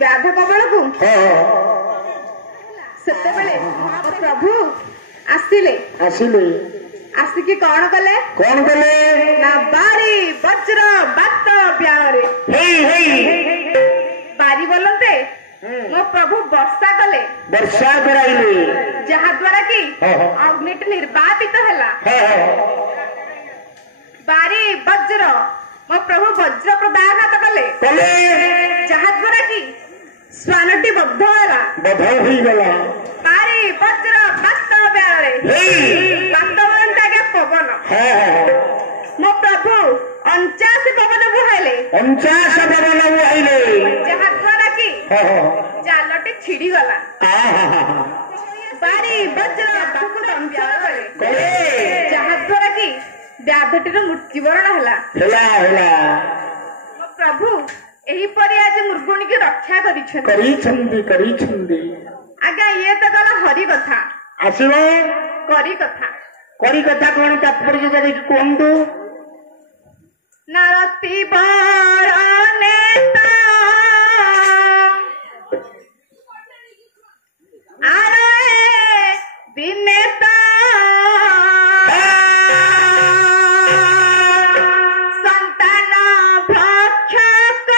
व्याध कबल को सेतेबेले महाप्रभु आसिले आसिले आसिकी कौन कले ना बारी वज्र बात ब्यारे बारी बोलते मो प्रभु वर्षा कले वर्षा कराइले जहा द्वारा की अग्निट निर्वापित हैला बारी वज्र मो प्रभु वज्र प्रदाघात कले जहा द्वारा की स्वानटी बद्ध हैला बारी वज्र बात ब्यारे पवन मो प्रभु 49 पवन बुहाइले जहा द्वारा की जालटी छिड़ी गला बारी वज्र बाहु दंशन कले जहा द्वारा की व्याधटीर मृत्युवरण हैला मो प्रभु एही परि आज मृगुणी की रक्षा करिछन्ती आज्ञा ये तो गला हरि कथा आसिबो करी कथा कौन तात्पर्य जदि कहतु नरती बड़ नेता आरे विनेता संतान भक्षक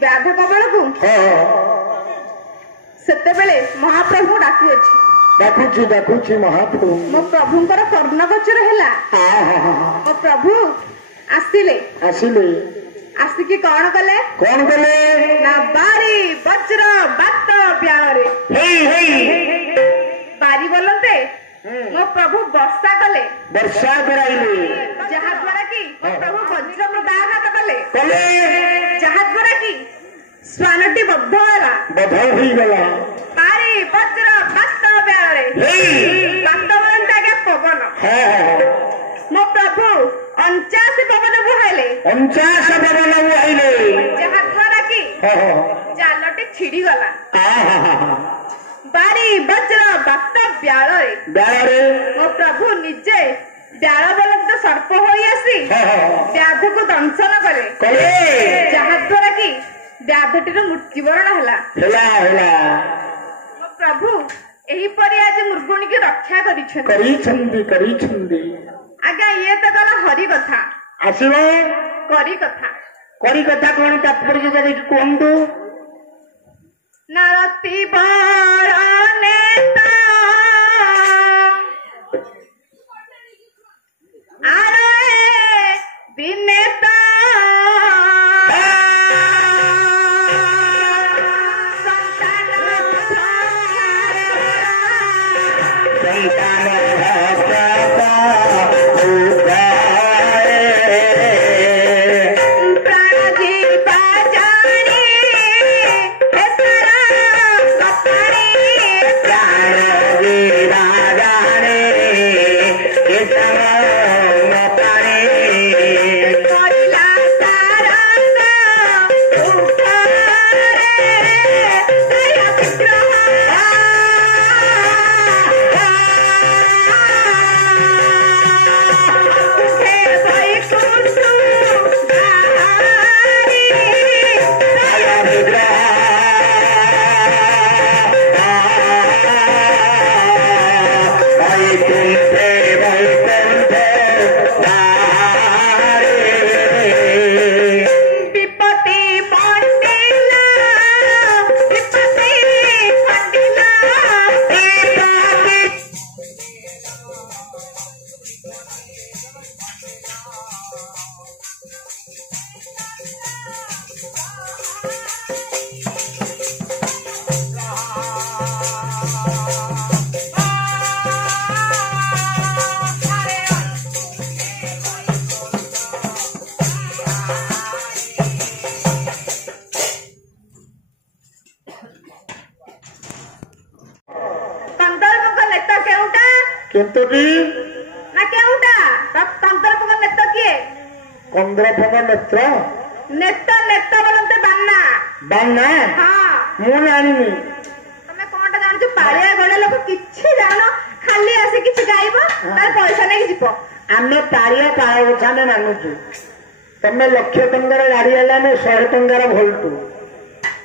व्याध कबल को सेतेबेले महाप्रभु डाकुची महाप्रभु मो प्रभुंकर कर्णगोचर हैला मो प्रभु आसिले आसिकी कौन कले ना बारी वज्र बात ब्यारे बारी बोलते मो प्रभु वर्षा कराइले जहा द्वारा की मो प्रभु वज्र प्रदाघात कले जहा द्वारा की स्वानटी बद्ध हैला बारी वज्र बात ब्यारे पवन मो प्रभु 49 पवन बुहाइले जहा द्वारा की जालटी छिड़ी गला बारी वज्र बात ब्यारे मो प्रभु निजे ब्याल बोलते सर्प हो व्याध को दंशन कले जहा द्वारा की व्याधटीर मृत्युवरण हैला मो प्रभु एही परि आज मृगुणी की रक्षा करिछन्ती आज्ञा ये तो गला हरि कथा आसिबो करी कथा कौन तात्पर्य जदि कहतु नरती बड़ नेता आरे विनेता କେତୋଟି ନା କେଉଁଟା ତନ୍ତରପଙ୍କ ନେତ କିଏ? କନ୍ଦ୍ରଭଙ୍ଗ ନେତ୍ର ନେତ ବୋଲନ୍ତେ ବାନା। ବାନା ହଁ ମୁଁ ଜାଣିନି। ତମେ କଣଟା ଜାଣିଛୁ? ପାଳିଆ ଗଲେ ଲୋକ କିଛି ଜାଣ, ଖାଲି ଆସି କିଛି ଗାଇବ ତାର ପଇସା ନେଇକି ଯିବ। ଆମେ ପାଳିଆ ପାଳ କଥା ଆମେ ମାନୁଛୁ। ତମେ 1,00,000 ଟଙ୍କାର ଗାଡି ହେଲା ଆମେ 100 ଟଙ୍କାର ଭୋଲ୍ଟୁ।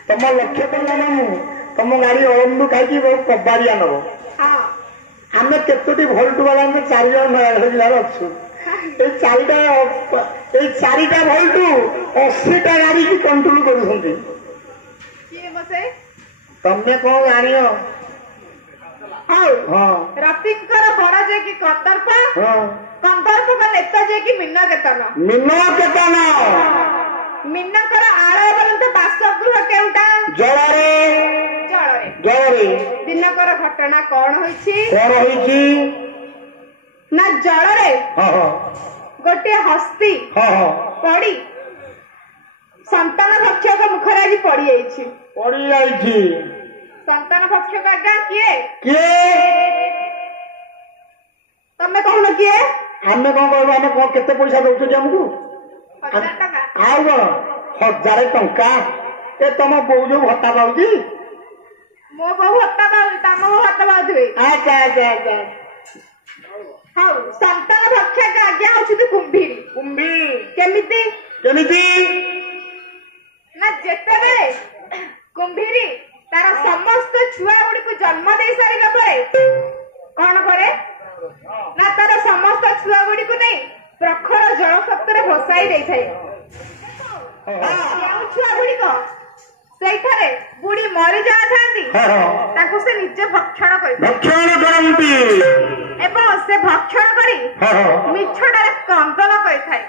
ତମ 1,00,000 ଟଙ୍କା ନମୁ ତମ ଗାଡି ଅଳନ୍ଦୁ ଖାଇକି ବହୁତ କବାଡ଼ିଆ ନବ। ହଁ ଆମେ କେତୋଟି ଭୋଲ୍ଟ ବାଲା ଆମେ 4 ଜଣ ନୟାଗଡ଼ ଜିଲ୍ଲାରେ ଅଛୁ। ଏଇ ଚାରିଟା ଭୋଲ୍ଟ 80ଟା ଗାଡି କି କଣ୍ଟ୍ରୋଲ କରୁଛନ୍ତି। କିଏ ବସେ? ତମେ କଣ ଜାଣିବ? ହଉ ହଁ ରତିଙ୍କର ବଡ ଯେ କି କନ୍ଦର୍ପ, ହଁ କନ୍ଦର୍ପଙ୍କ ନେତ ଯେ କି ମିନ କେତନ। ମିନ କେତନ ମିନଙ୍କର ଆଳ ବୋଲନ୍ତେ ବାସଗୃହ କେଉଁଟା? ଜଳରେ ଜଳରେ। ଜଳରେ ଦିନକର ଘଟଣା କଣ ହୋଇଛି? କଣ ହେଇଛି? ନା ଜଳରେ ହଁ ହଁ ଗୋଟିଏ ହସ୍ତି ହଁ ହଁ ପଡି ସନ୍ତାନ ଭକ୍ଷକ ମୁଖରେ ଆଜି ପଡିଯାଇଛି। ପଡି ଯାଇଛି। ସନ୍ତାନ ଭକ୍ଷକ ଆଜ୍ଞା କିଏ? କିଏ? ତମେ କହୁନ କିଏ? ଆମେ କଣ କହିବୁ? ଆମେ କଣ କେତେ ପଇସା ଦଉଛନ୍ତି ଆମକୁ? 1,000 ଟଙ୍କା। ଆଉ କଣ 1,000 ଟଙ୍କା? ଏ ତମ ବୋଉ ଯୋଉ ଭତ୍ତା ପାଉଛି? ମୋ ବୋଉ ଭତ୍ତା ପାଉଛି, ତମ ବୋଉ ଭତ୍ତା ପାଉଥିବେ। ଆଚ୍ଛା ଆଚ୍ଛା ଆଚ୍ଛା। ହଉ ସନ୍ତାନ ଭକ୍ଷକ ଆଜ୍ଞା ହଉଛନ୍ତି କୁମ୍ଭୀର। କୁମ୍ଭୀର କେମିତି? କେମିତି? ନା ଯେତେବେଳେ କୁମ୍ଭୀର ତାର ସମସ୍ତ ଛୁଆ ଗୁଡିକୁ ଜନ୍ମ ଦେଇ ସାରିବା ପରେ କଣ କରେ? ନା ତାର ସମସ୍ତ ଛୁଆ ଗୁଡିକୁ ନେଇ ପ୍ରଖର ଜଳ ସତ୍ତରେ ଭସାଇ ଦେଇଥାଏ। କେଉଁ ଛୁଆ ଗୁଡିକ ସେଇଠାରେ ବୁଢୀ ମରି ଯାଇଥାନ୍ତି ତାକୁ ସେ ନିଜେ ଭକ୍ଷଣ କରନ୍ତି ଏବଂ ସେ ଭକ୍ଷଣ କରି ମିଛଟାରେ କ୍ରନ୍ଦନ କରିଥାଏ,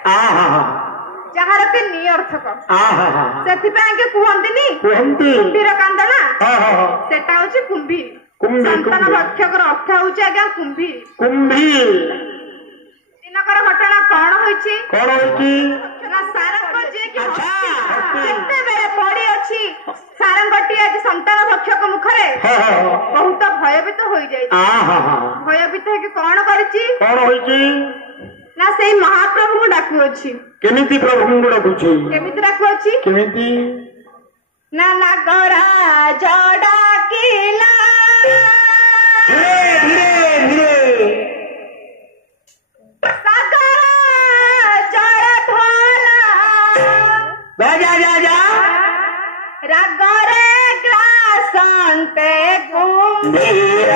ଯାହାର କି ନିଅର୍ଥକ। ସେଥିପାଇଁ କୁହନ୍ତିନି କୁମ୍ଭୀର କାନ୍ଦଣା, ସେଟା ହଉଛି କୁମ୍ଭୀର। ସନ୍ତାନ ଭକ୍ଷକର ଅର୍ଥ ହଉଛି ଆଜ୍ଞା କୁମ୍ଭୀର। ଦିନକର ଘଟଣା କଣ ହୋଇଛି? କଣ ହେଇଛି? ନା ସାରଙ୍ଗ ଯିଏକି ଯେତେବେଳେ ପଡି ଅଛି ସାରଙ୍ଗଟି ଆଜି ସନ୍ତାନ ଭକ୍ଷକ ମୁଖରେ ବହୁତ ଭୟଭୀତ ହୋଇଯାଇଛି। ଭୟଭୀତ ହେଇକି କଣ କରିଛି? କଣ ହେଇଛି? ନା ସେଇ ମହାପ୍ରଭୁଙ୍କୁ ଡାକୁଅଛି। କେମିତି ପ୍ରଭୁଙ୍କୁ ଡାକୁଛି? କେମିତି ଡାକୁଅଛି? କେମିତି? ନା ନାଗରାଜ ଡାକିଲା ରାଗରେ ଗ୍ରାସନ୍ତେ କୁମ୍ଭୀର